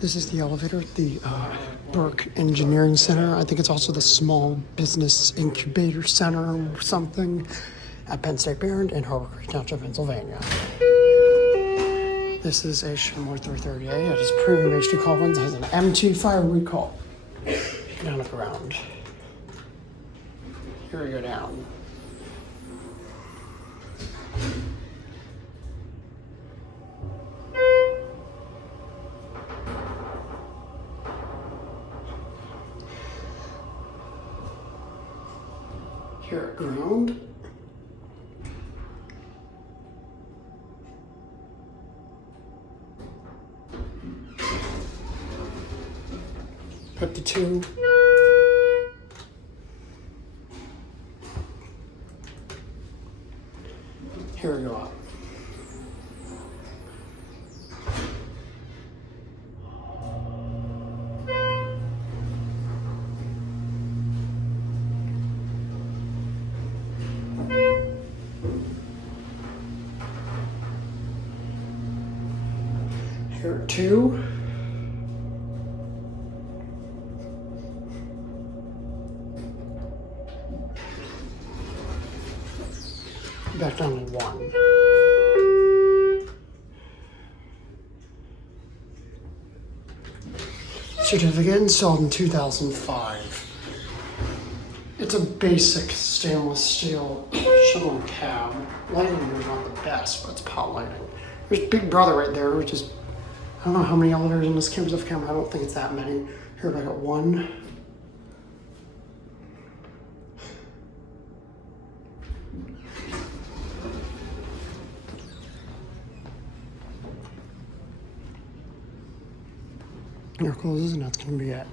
This is the elevator at the Burke Engineering Center. I think it's also the Small Business Incubator Center or something at Penn State Behrend in Harborcreek Township, Pennsylvania. This is a Schindler 330A. It is premium HD Collins. It has an MT fire recall. Down the ground. Here we go down. Here at ground. Put the two. Here we go up. Here are two. Back down to one. Certificate installed in 2005. It's a basic stainless steel Schindler cab. Lighting is not the best, but it's pot lighting. There's Big Brother right there, which is, I don't know how many elevators in this campus of camera. I don't think it's that many. Here I got one. Here closes, and that's gonna be it.